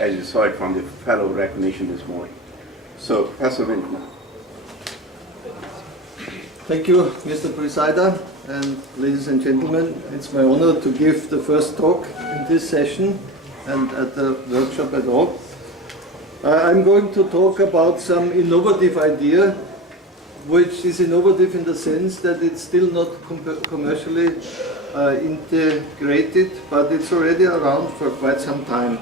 as you saw it from the fellow recognition this morning. So, Professor Wintner. Thank you, Mr. Presider, and ladies and gentlemen. It's my honor to give the first talk in this session and at the workshop at all. I'm going to talk about some innovative idea, which is innovative in the sense that it's still not commercially integrated, but it's already around for quite some time.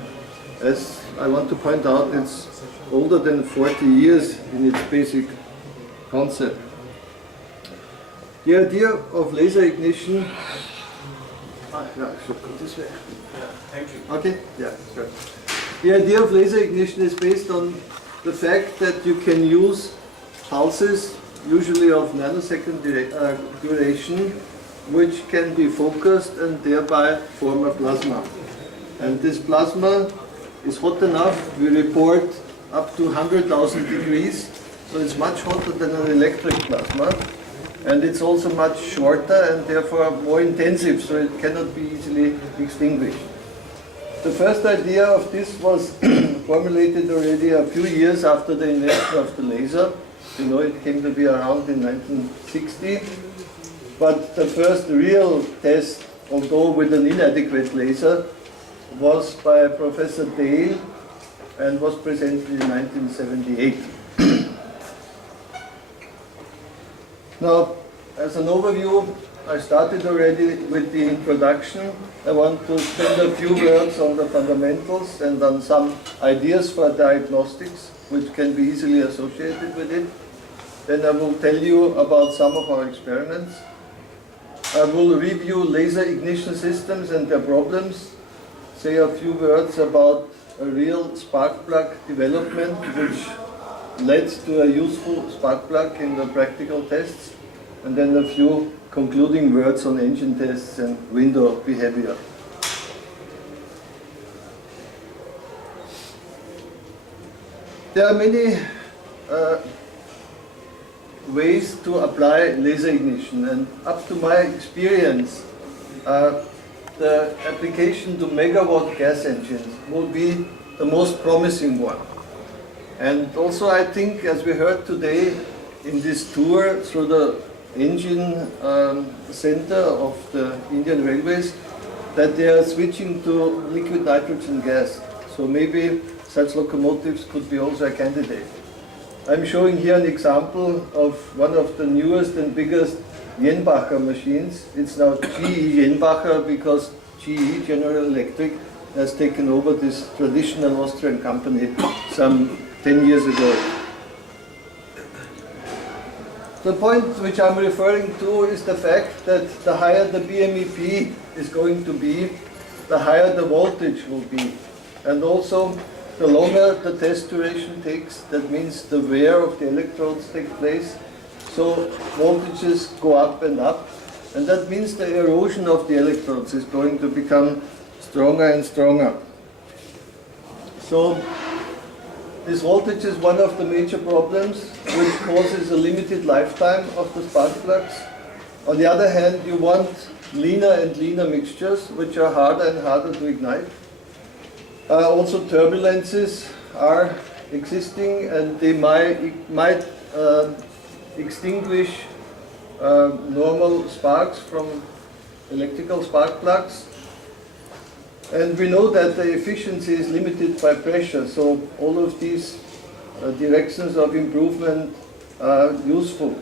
As I want to point out, it's older than 40 years in its basic concept. The idea of laser ignition, I should go this way. Yeah, thank you. Okay, yeah, sure. The idea of laser ignition is based on the fact that you can use pulses, usually of nanosecond duration, which can be focused and thereby form a plasma. And this plasma is hot enough, we report up to 100,000 degrees, so it's much hotter than an electric plasma. And it's also much shorter and therefore more intensive, so it cannot be easily extinguished. The first idea of this was formulated already a few years after the invention of the laser. You know, it came to be around in 1960. But the first real test, although with an inadequate laser, was by Professor Dale and was presented in 1978. Now, as an overview, I started already with the introduction. I want to spend a few words on the fundamentals and on some ideas for diagnostics, which can be easily associated with it. Then I will tell you about some of our experiments. I will review laser ignition systems and their problems, say a few words about a real spark plug development, which led to a useful spark plug in the practical tests, and then a few concluding words on engine tests and window behavior. There are many ways to apply laser ignition, and up to my experience, the application to megawatt gas engines will be the most promising one. And also I think, as we heard today in this tour through the engine center of the Indian Railways, that they are switching to liquid nitrogen gas. So maybe such locomotives could be also a candidate. I'm showing here an example of one of the newest and biggest Jenbacher machines. It's now GE Jenbacher because GE, General Electric, has taken over this traditional Austrian company some 10 years ago. The point which I'm referring to is the fact that the higher the BMEP is going to be, the higher the voltage will be. And also, the longer the test duration takes, that means the wear of the electrodes take place. So voltages go up and up. And that means the erosion of the electrodes is going to become stronger and stronger. So this voltage is one of the major problems, which causes a limited lifetime of the spark plugs. On the other hand, you want leaner and leaner mixtures, which are harder and harder to ignite. Also turbulences are existing, and they might extinguish normal sparks from electrical spark plugs. And we know that the efficiency is limited by pressure, so all of these directions of improvement are useful.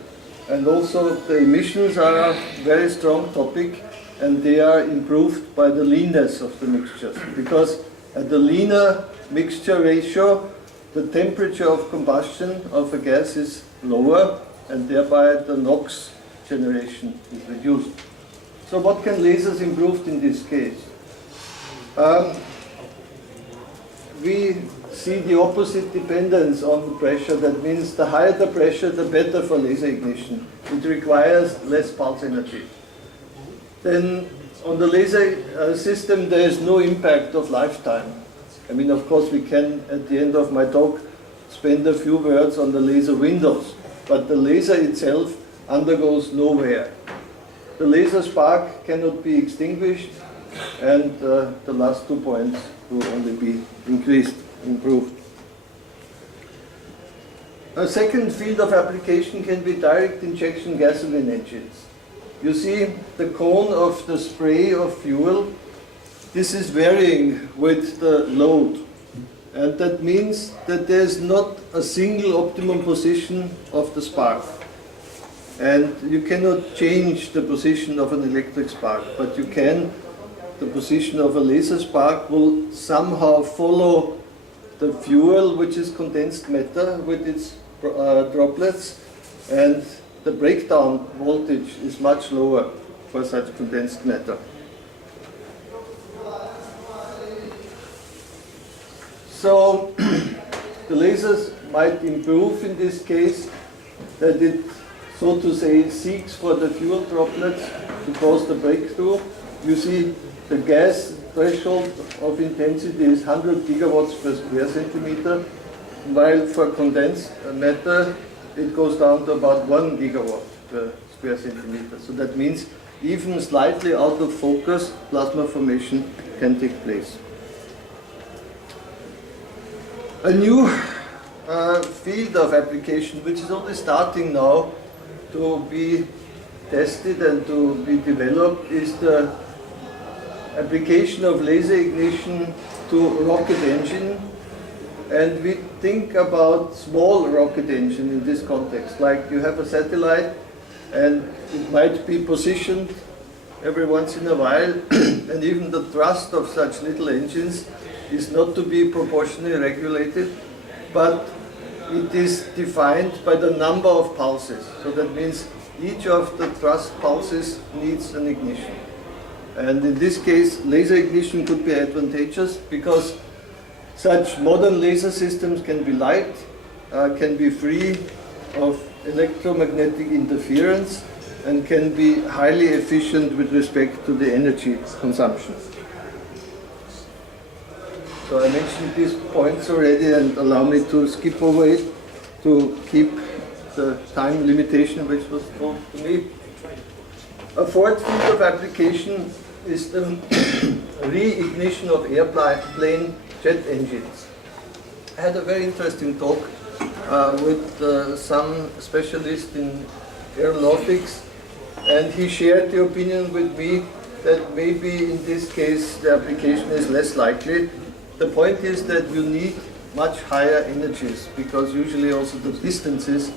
And also the emissions are a very strong topic, and they are improved by the leanness of the mixtures, because at the leaner mixture ratio, the temperature of combustion of a gas is lower, and thereby the NOx generation is reduced. So what can lasers improve in this case? We see the opposite dependence on pressure. That means the higher the pressure, the better for laser ignition. It requires less pulse energy. Then on the laser system, there is no impact of lifetime. I mean, of course, we can, at the end of my talk, spend a few words on the laser windows, but the laser itself undergoes no wear. The laser spark cannot be extinguished, and the last 2 points will only be increased. improved. A second field of application can be direct injection gasoline engines. You see the cone of the spray of fuel. This is varying with the load. And that means that there is not a single optimum position of the spark. And you cannot change the position of an electric spark, but you can, the position of a laser spark will somehow follow the fuel, which is condensed matter with its droplets, and the breakdown voltage is much lower for such condensed matter. So the lasers might improve in this case, that it, so to say, seeks for the fuel droplets to cause the breakthrough. You see the gas threshold of intensity is 100 gigawatts per square centimeter, while for condensed matter it goes down to about 1 gigawatt per square centimeter. So that means even slightly out of focus, plasma formation can take place. A new field of application, which is only starting now to be tested and to be developed, is the application of laser ignition to rocket engine. And we think about small rocket engine in this context, like you have a satellite and it might be positioned every once in a while, and even the thrust of such little engines is not to be proportionally regulated, but it is defined by the number of pulses. So that means each of the thrust pulses needs an ignition. And in this case, laser ignition could be advantageous because such modern laser systems can be light, can be free of electromagnetic interference, and can be highly efficient with respect to the energy consumption. So I mentioned these points already, and allow me to skip over it to keep the time limitation which was told to me. A fourth field of application is the re-ignition of airplane jet engines. I had a very interesting talk with some specialist in aeronautics, and he shared the opinion with me that maybe in this case the application is less likely. The point is that you need much higher energies, because usually also the distances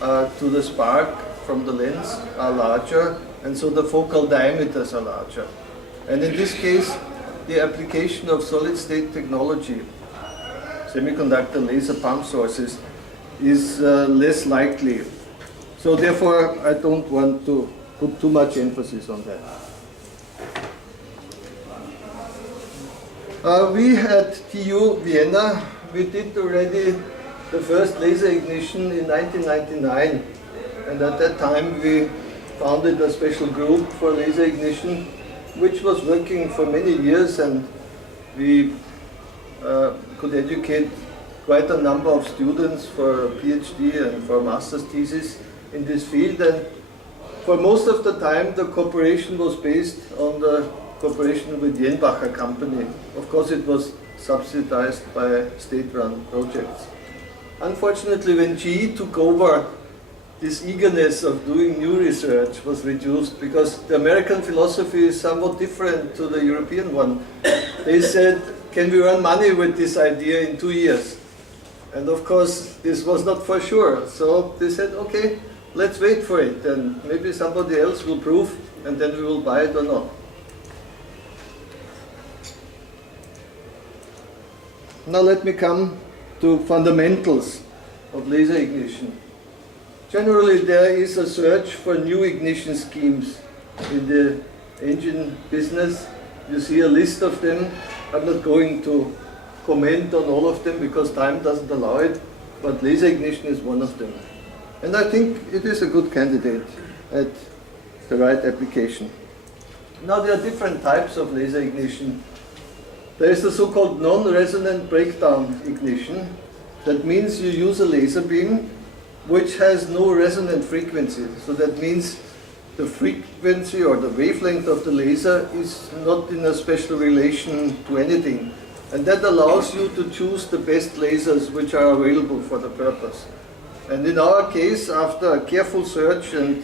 to the spark from the lens are larger, and so the focal diameters are larger. And in this case, the application of solid-state technology, semiconductor laser pump sources, is less likely. So therefore, I don't want to put too much emphasis on that. We at TU Vienna, we did already the first laser ignition in 1999. And at that time, we founded a special group for laser ignition, which was working for many years, and we could educate quite a number of students for a PhD and for a master's thesis in this field. And for most of the time, the cooperation was based on the cooperation with Jenbacher company. Of course, it was subsidized by state-run projects. Unfortunately, when GE took over, this eagerness of doing new research was reduced, because the American philosophy is somewhat different to the European one. They said, can we earn money with this idea in 2 years? And of course, this was not for sure. So they said, okay, let's wait for it, and maybe somebody else will prove, and then we will buy it or not. Now let me come to fundamentals of laser ignition. Generally, there is a search for new ignition schemes in the engine business. You see a list of them. I'm not going to comment on all of them because time doesn't allow it, but laser ignition is one of them. And I think it is a good candidate at the right application. Now there are different types of laser ignition. There is the so-called non-resonant breakdown ignition. That means you use a laser beam which has no resonant frequency. So that means the frequency or the wavelength of the laser is not in a special relation to anything. And that allows you to choose the best lasers which are available for the purpose. And in our case, after a careful search and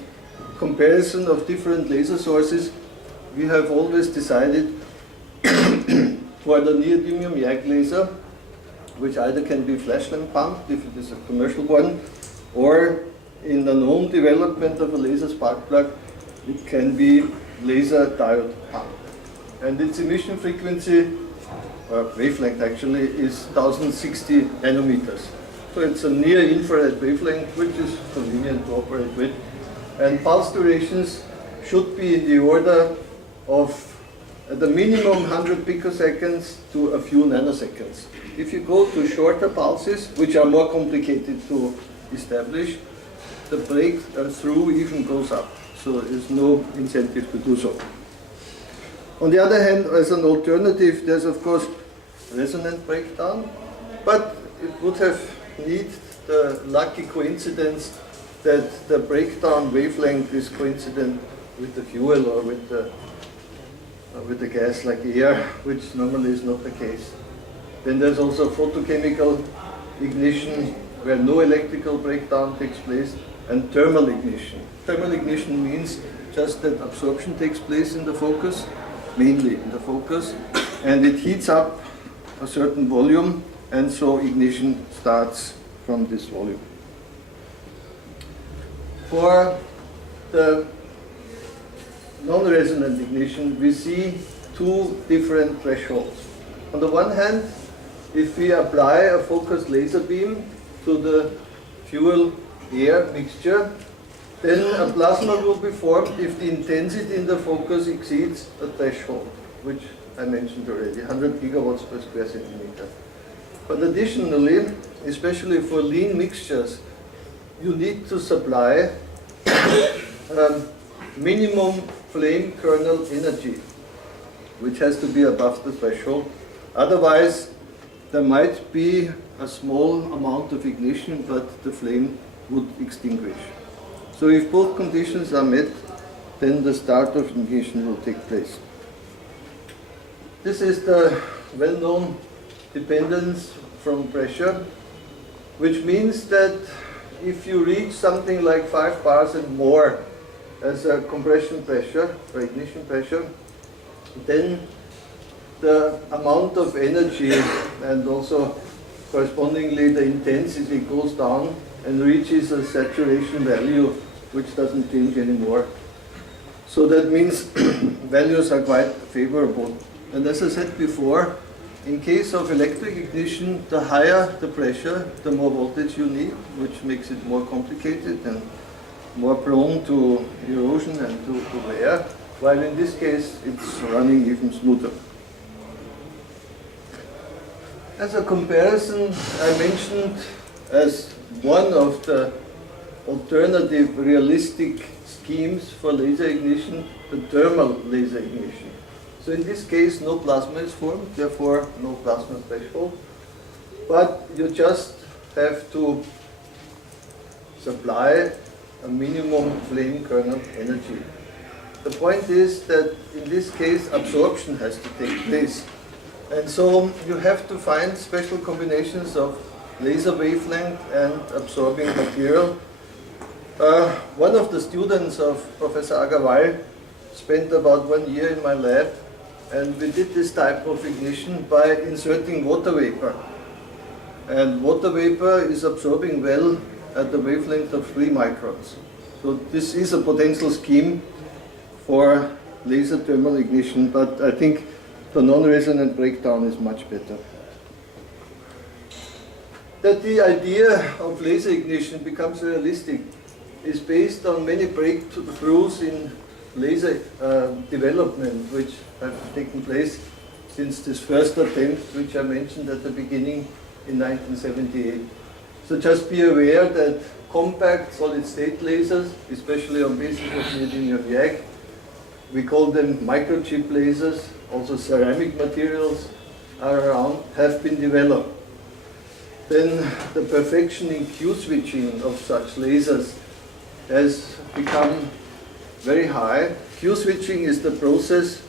comparison of different laser sources, we have always decided for the neodymium YAG laser, which either can be flash lamp pumped if it is a commercial one, or in the known development of a laser spark plug, it can be laser diode pumped. And its emission frequency, or wavelength actually, is 1060 nanometers. So it's a near infrared wavelength, which is convenient to operate with. And pulse durations should be in the order of at the minimum 100 picoseconds to a few nanoseconds. If you go to shorter pulses, which are more complicated to establish, the breakthrough even goes up. So there's no incentive to do so. On the other hand, as an alternative, there's of course resonant breakdown, but it would have need the lucky coincidence that the breakdown wavelength is coincident with the fuel or with the gas like air, which normally is not the case. Then there's also photochemical ignition where no electrical breakdown takes place, and thermal ignition. Thermal ignition means just that absorption takes place in the focus, mainly in the focus, and it heats up a certain volume, and so ignition starts from this volume. For the non-resonant ignition, we see two different thresholds. On the one hand, if we apply a focused laser beam to the fuel-air mixture, then a plasma will be formed if the intensity in the focus exceeds a threshold, which I mentioned already, 100 gigawatts per square centimeter. But additionally, especially for lean mixtures, you need to supply minimum flame kernel energy, which has to be above the threshold. Otherwise, there might be a small amount of ignition, but the flame would extinguish. So if both conditions are met, then the start of ignition will take place. This is the well-known dependence from pressure, which means that if you reach something like 5 bars and more as a compression pressure or ignition pressure, then the amount of energy and also correspondingly the intensity goes down and reaches a saturation value which doesn't change anymore. So that means values are quite favorable. And as I said before, in case of electric ignition, the higher the pressure, the more voltage you need, which makes it more complicated and more prone to erosion and to wear, while in this case it's running even smoother. As a comparison, I mentioned as one of the alternative realistic schemes for laser ignition, the thermal laser ignition. So in this case, no plasma is formed, therefore no plasma threshold, but you just have to supply a minimum flame kernel energy. The point is that in this case, absorption has to take place. And so you have to find special combinations of laser wavelength and absorbing material. One of the students of Professor Agarwal spent about 1 year in my lab, and we did this type of ignition by inserting water vapor. And water vapor is absorbing well at the wavelength of 3 microns. So this is a potential scheme for laser thermal ignition, but I think the non-resonant breakdown is much better. That the idea of laser ignition becomes realistic is based on many breakthroughs in laser development which have taken place since this first attempt, which I mentioned at the beginning in 1978. So just be aware that compact solid-state lasers, especially on basis of neodymium YAG, we call them microchip lasers, also ceramic materials are around, have been developed. Then the perfection in Q-switching of such lasers has become very high. Q-switching is the process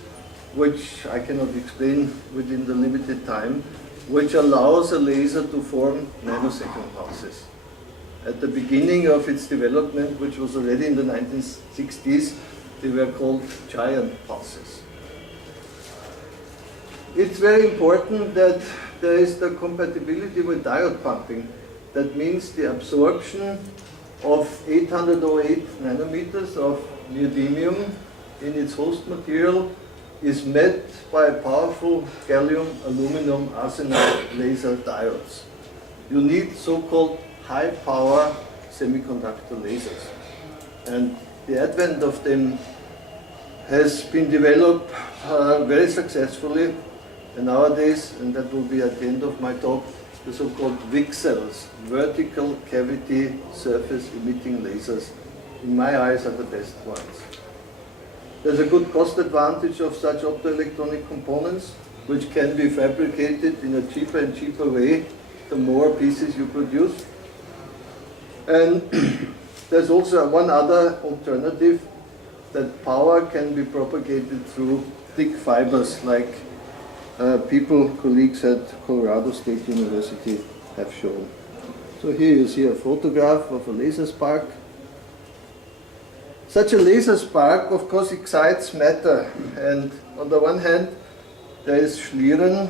which I cannot explain within the limited time, which allows a laser to form nanosecond pulses. At the beginning of its development, which was already in the 1960s, they were called giant pulses. It's very important that there is the compatibility with diode pumping. That means the absorption of 808 nanometers of neodymium in its host material is met by powerful gallium aluminum arsenide laser diodes. You need so-called high power semiconductor lasers. And the advent of them has been developed very successfully. And nowadays, and that will be at the end of my talk, the so-called VCSELs, vertical cavity surface emitting lasers, in my eyes are the best ones. There's a good cost advantage of such optoelectronic components, which can be fabricated in a cheaper and cheaper way the more pieces you produce. And there's also one other alternative, that power can be propagated through thick fibers, like colleagues at Colorado State University have shown. So here you see a photograph of a laser spark. Such a laser spark, of course, excites matter. And on the one hand, there is Schlieren,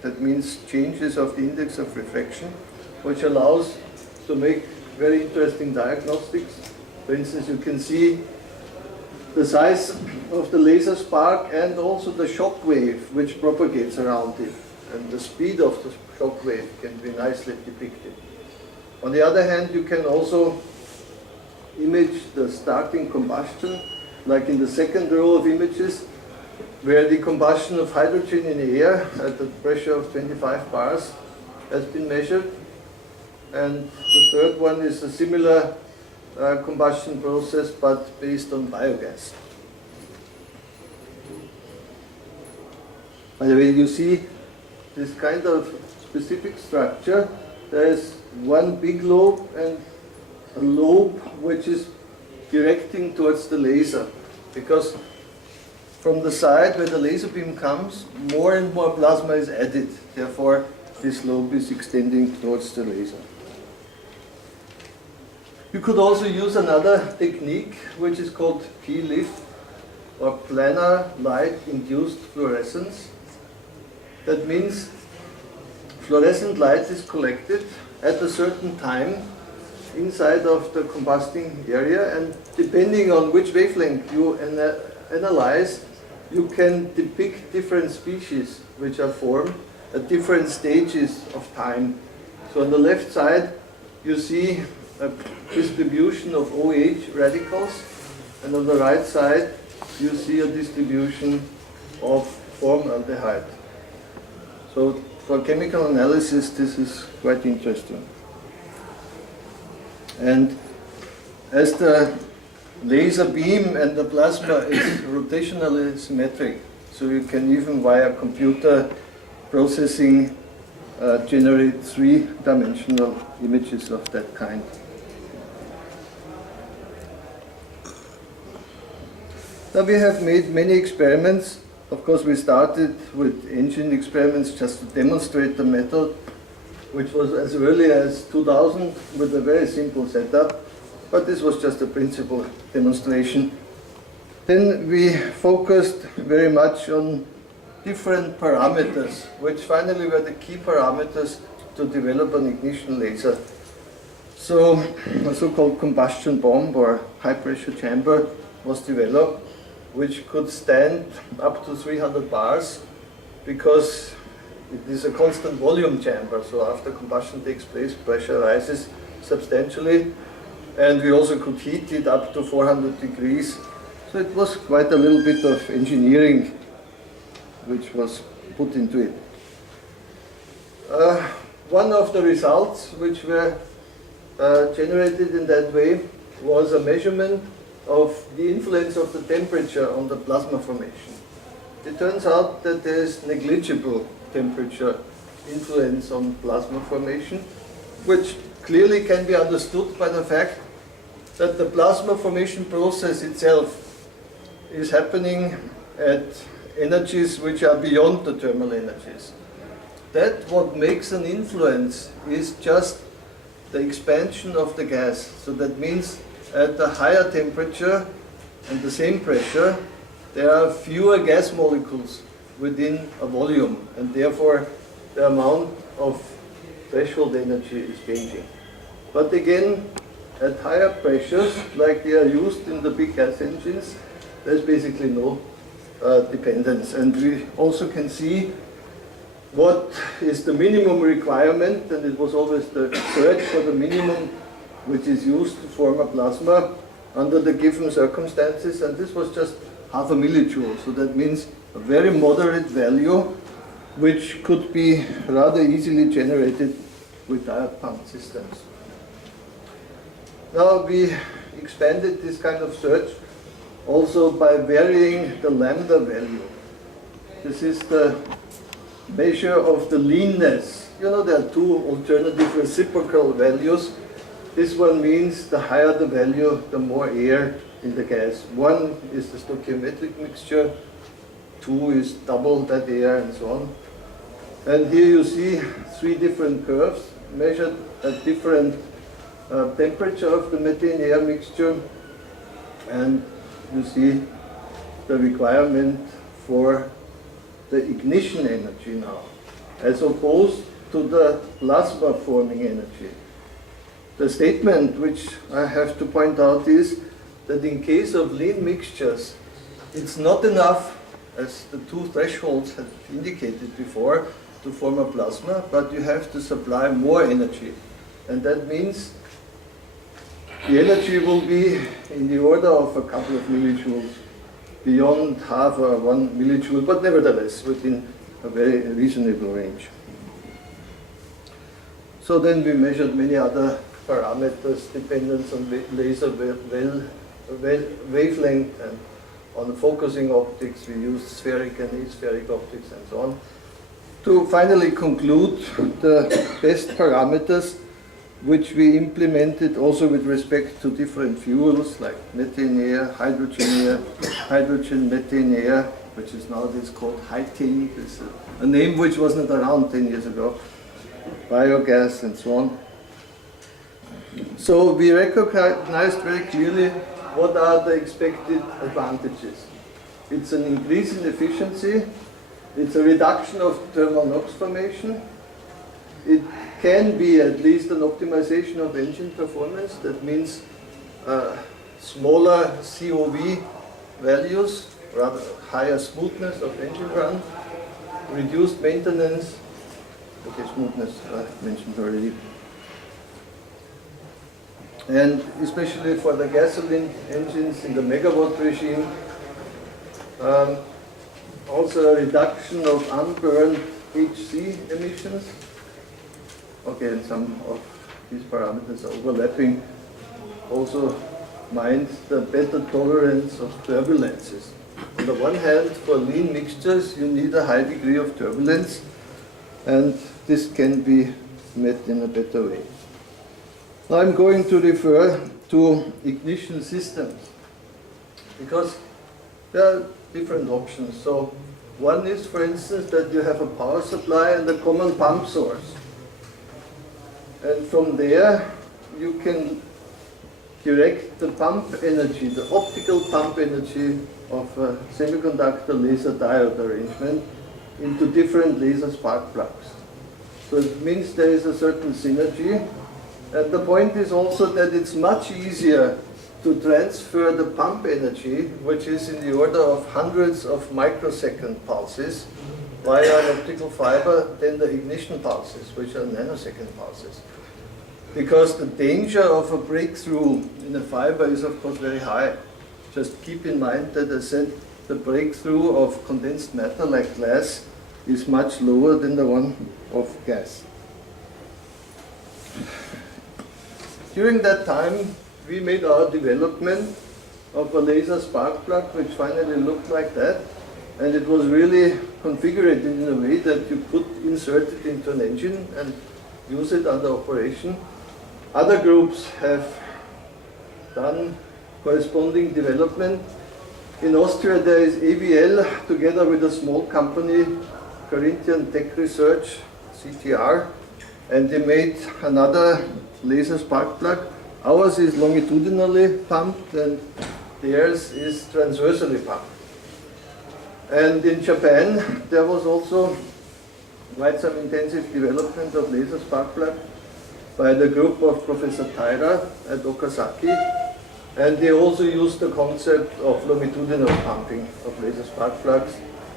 that means changes of the index of refraction, which allows to make very interesting diagnostics. For instance, you can see the size of the laser spark and also the shock wave which propagates around it. And the speed of the shock wave can be nicely depicted. On the other hand, you can also image the starting combustion, like in the second row of images, where the combustion of hydrogen in air at the pressure of 25 bars has been measured. And the third one is a similar combustion process, but based on biogas. By the way, you see this kind of specific structure. There is one big lobe and a lobe which is directing towards the laser, because from the side where the laser beam comes, more and more plasma is added. Therefore, this lobe is extending towards the laser. You could also use another technique, which is called PLIF, or planar light induced fluorescence. That means fluorescent light is collected at a certain time inside of the combusting area, and depending on which wavelength you analyze, you can depict different species which are formed at different stages of time. So on the left side, you see a distribution of OH radicals, and on the right side, you see a distribution of formaldehyde. So for chemical analysis, this is quite interesting. And as the laser beam and the plasma is rotationally symmetric, so you can even via computer processing generate three-dimensional images of that kind. Now we have made many experiments. Of course, we started with engine experiments just to demonstrate the method, which was as early as 2000 with a very simple setup, but this was just a principle demonstration. Then we focused very much on different parameters, which finally were the key parameters to develop an ignition laser. So a so-called combustion bomb or high-pressure chamber was developed, which could stand up to 300 bars, because it is a constant volume chamber. So after combustion takes place, pressure rises substantially, and we also could heat it up to 400 degrees. So it was quite a little bit of engineering which was put into it. One of the results which were generated in that way was a measurement of the influence of the temperature on the plasma formation. It turns out that there is negligible temperature influence on plasma formation, which clearly can be understood by the fact that the plasma formation process itself is happening at energies which are beyond the thermal energies. That what makes an influence is just the expansion of the gas. So that means at a higher temperature and the same pressure, there are fewer gas molecules within a volume, and therefore the amount of threshold energy is changing. But again, at higher pressures, like they are used in the big gas engines, there's basically no dependence. And we also can see what is the minimum requirement, and it was always the search for the minimum which is used to form a plasma under the given circumstances, and this was just half a millijoule. So that means a very moderate value which could be rather easily generated with diode pump systems. Now we expanded this kind of search also by varying the lambda value. This is the measure of the leanness. You know, there are two alternative reciprocal values. This one means the higher the value, the more air in the gas. 1 is the stoichiometric mixture, 2 is double that air, and so on. And here you see 3 different curves measured at different temperature of the methane air mixture, and you see the requirement for the ignition energy now, as opposed to the plasma forming energy. The statement which I have to point out is that in case of lean mixtures, it's not enough, as the 2 thresholds have indicated before, to form a plasma, but you have to supply more energy. And that means the energy will be in the order of a couple of millijoules, beyond half or 1 millijoule, but nevertheless within a very reasonable range. So then we measured many other parameters, dependence on laser wavelength, and on focusing optics we used spheric and aspheric optics and so on, to finally conclude the best parameters which we implemented also with respect to different fuels like methane air, hydrogen methane air, which is nowadays called hightane. It's a name which wasn't around 10 years ago, biogas and so on. So we recognized very clearly what are the expected advantages. It's an increase in efficiency, it's a reduction of thermal NOx formation, it can be at least an optimization of engine performance. That means smaller COV values, rather higher smoothness of engine run, reduced maintenance, okay, smoothness I mentioned already. And especially for the gasoline engines in the megawatt regime, also a reduction of unburned HC emissions. Okay, and some of these parameters are overlapping. Also mind the better tolerance of turbulences. On the one hand, for lean mixtures, you need a high degree of turbulence, and this can be met in a better way. Now I'm going to refer to ignition systems, because there are different options. So one is, for instance, that you have a power supply and a common pump source. And from there, you can direct the pump energy, the optical pump energy of a semiconductor laser diode arrangement into different laser spark plugs. So it means there is a certain synergy. And the point is also that it's much easier to transfer the pump energy, which is in the order of hundreds of microsecond pulses, via an optical fiber than the ignition pulses, which are nanosecond pulses. Because the danger of a breakthrough in a fiber is of course very high. Just keep in mind that I said the breakthrough of condensed matter like glass is much lower than the one of gas. During that time, we made our development of a laser spark plug, which finally looked like that. And it was really configured in a way that you could insert it into an engine and use it under operation. Other groups have done corresponding development. In Austria there is AVL together with a small company, Carinthian Tech Research, CTR, and they made another laser spark plug. Ours is longitudinally pumped and theirs is transversally pumped. And in Japan there was also quite some intensive development of laser spark plug by the group of Professor Taira at Okazaki, and they also used the concept of longitudinal pumping of laser spark plugs.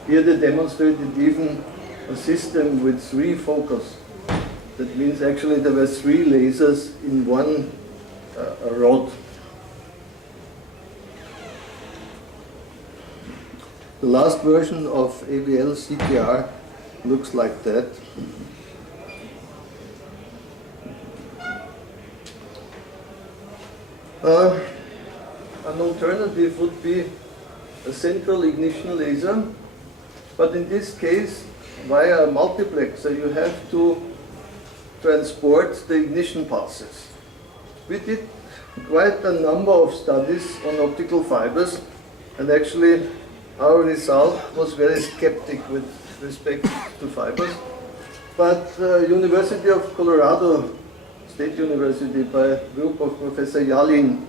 Here they demonstrated even a system with 3 focus. That means actually there were 3 lasers in one rod. The last version of AVL CTR looks like that. An alternative would be a central ignition laser, but in this case, via a multiplexer, you have to transport the ignition pulses. We did quite a number of studies on optical fibers, and actually our result was very skeptic with respect to fibers. But University of Colorado State University, by a group of Professor Yalin,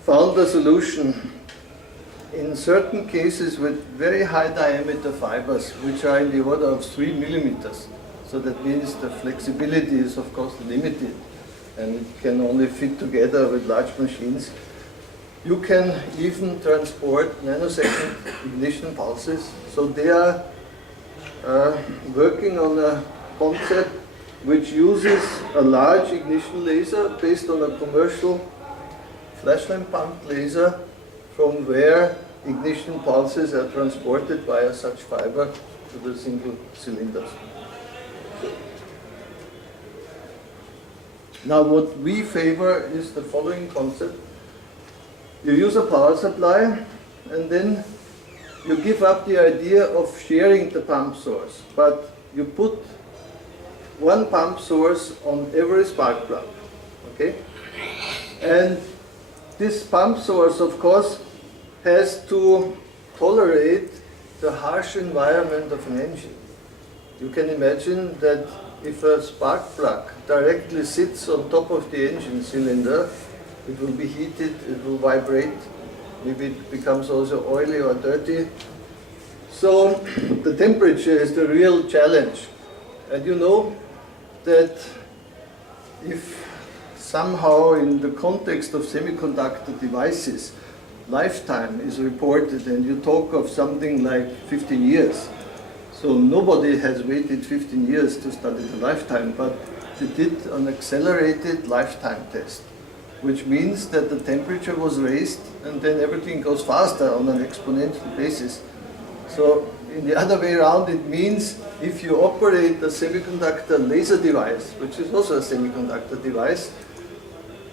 found a solution in certain cases with very high diameter fibers, which are in the order of 3 millimeters. So that means the flexibility is of course limited and it can only fit together with large machines. You can even transport nanosecond ignition pulses. So they are working on a concept which uses a large ignition laser based on a commercial flashline pumped laser, from where ignition pulses are transported via such fiber to the single cylinders. Now what we favor is the following concept. You use a power supply and then you give up the idea of sharing the pump source, but you put one pump source on every spark plug, okay? And this pump source, of course, has to tolerate the harsh environment of an engine. You can imagine that if a spark plug directly sits on top of the engine cylinder, it will be heated, it will vibrate, maybe it becomes also oily or dirty. So the temperature is the real challenge. And you know that if somehow in the context of semiconductor devices, lifetime is reported and you talk of something like 15 years. So nobody has waited 15 years to study the lifetime, but they did an accelerated lifetime test, which means that the temperature was raised and then everything goes faster on an exponential basis. So in the other way around, it means if you operate a semiconductor laser device, which is also a semiconductor device,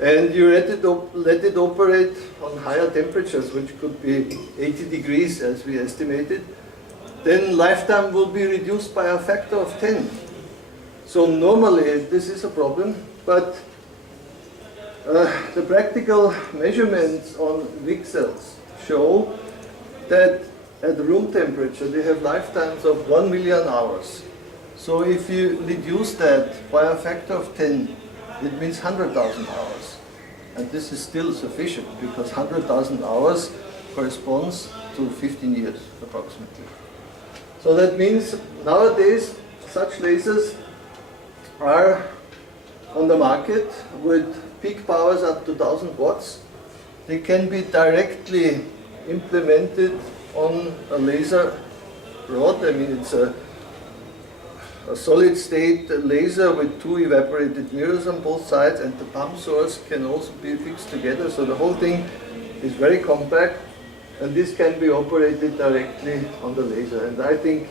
and you let it operate on higher temperatures, which could be 80 degrees as we estimated, then lifetime will be reduced by a factor of 10. So normally this is a problem, but the practical measurements on VCSELs show that at room temperature they have lifetimes of 1 million hours. So if you reduce that by a factor of 10, it means 100,000 hours. And this is still sufficient because 100,000 hours corresponds to 15 years approximately. So that means nowadays such lasers are on the market with peak powers up to 1000 watts. They can be directly implemented on a laser rod. I mean, it's a solid state laser with 2 evaporated mirrors on both sides, and the pump source can also be fixed together. So the whole thing is very compact, and this can be operated directly on the laser. And I think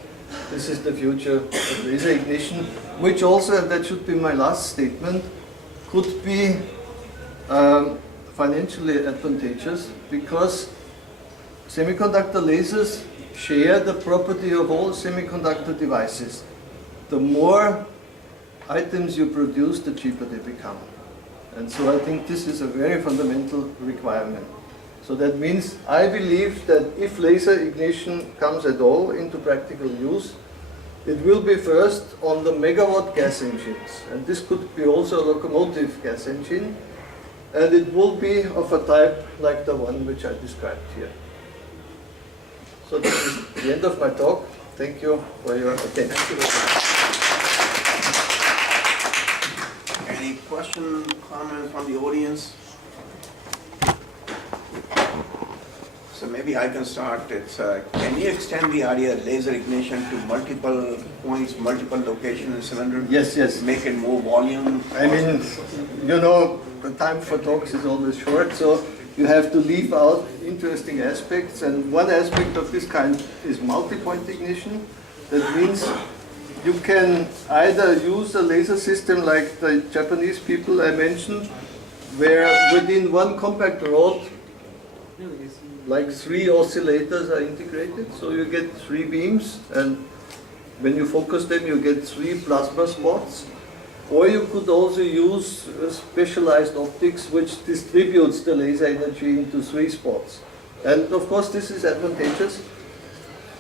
this is the future of laser ignition, which also, and that should be my last statement, could be financially advantageous, because semiconductor lasers share the property of all semiconductor devices. The more items you produce, the cheaper they become. And so I think this is a very fundamental requirement. So that means I believe that if laser ignition comes at all into practical use, it will be first on the megawatt gas engines, and this could be also a locomotive gas engine, and it will be of a type like the one which I described here. So this is the end of my talk. Thank you for your attention. Any question, comment from the audience? So maybe I can start. Can you extend the idea of laser ignition to multiple points, multiple locations in the cylinder? Yes, yes. Make it more volume? I mean, you know, the time for talks is always short, so you have to leave out interesting aspects. And one aspect of this kind is multi-point ignition. That means you can either use a laser system like the Japanese people I mentioned, where within one compact rod, like 3 oscillators are integrated, so you get 3 beams, and when you focus them you get 3 plasma spots. Or you could also use specialized optics which distributes the laser energy into 3 spots. And of course this is advantageous.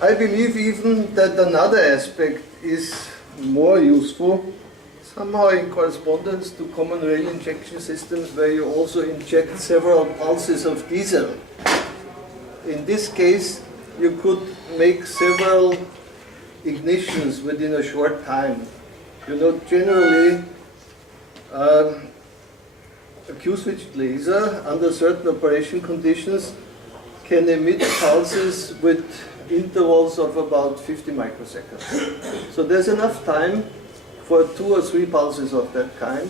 I believe even that another aspect is more useful, somehow in correspondence to common rail injection systems where you also inject several pulses of diesel. In this case, you could make several ignitions within a short time. You know, generally, a Q-switched laser under certain operation conditions can emit pulses with intervals of about 50 microseconds. So there's enough time for 2 or 3 pulses of that kind.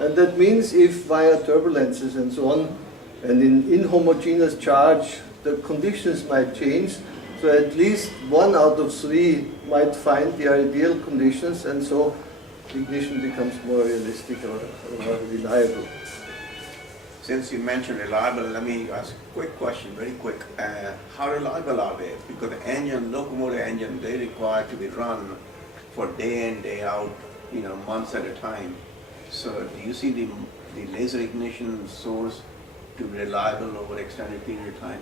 And that means if via turbulences and so on, and in inhomogeneous charge, the conditions might change, so at least 1 out of 3 might find the ideal conditions, and so ignition becomes more realistic or reliable. Since you mentioned reliable, let me ask a quick question, very quick. How reliable are they? Because the engine, locomotive engine, they require to be run for day in, day out, you know, months at a time. So do you see the laser ignition source to be reliable over extended period of time?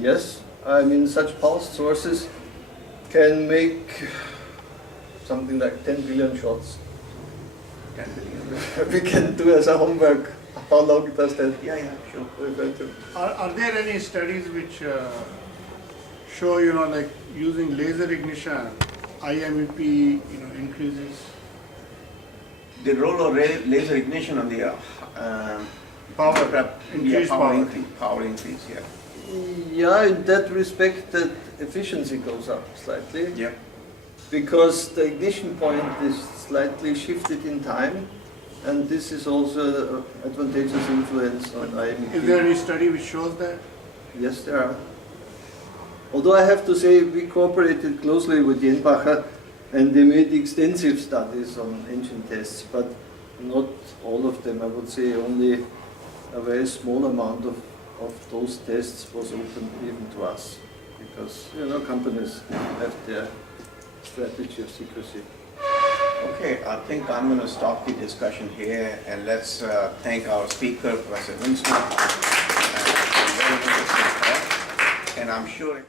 Yes, I mean such pulsed sources can make something like 10 billion shots. 10 billion? We can do as a homework. How long does that Yeah, sure. refer to? Are there any studies which show, you know, like using laser ignition, IMEP, you know, increases The role of laser ignition on the power, increased power? Power increase, yeah. Yeah, in that respect, that efficiency goes up slightly. Yeah. Because the ignition point is slightly shifted in time, and this is also an advantageous influence on IMEP. Is there any study which shows that? Yes, there are. Although I have to say we cooperated closely with Jenbacher, and they made extensive studies on engine tests, but not all of them. I would say only a very small amount of those tests was open even to us, because, you know, companies have their strategy of secrecy. Okay, I think I'm going to stop the discussion here, and let's thank our speaker, Professor Wintner. And I'm sure